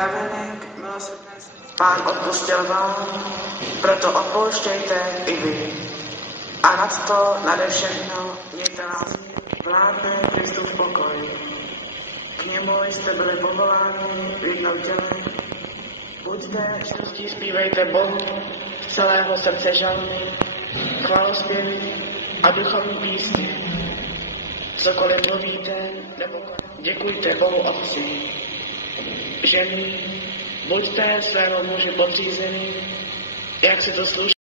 navenek milosrdné. Pán odpustil vám, proto odpouštějte i vy. A nad to, nade všechno, mějte lásku, vládne Kristův pokoj. K němu jste byli povoláni v jednom těle. Buďte štěstí, zpívejte Bohu z celého srdce žalmy, chválospěvy a duchovní písně. Cokoliv mluvíte nebo děkujte Bohu Otci. Ženy, buďte svému muži podřízení, jak se to sluší.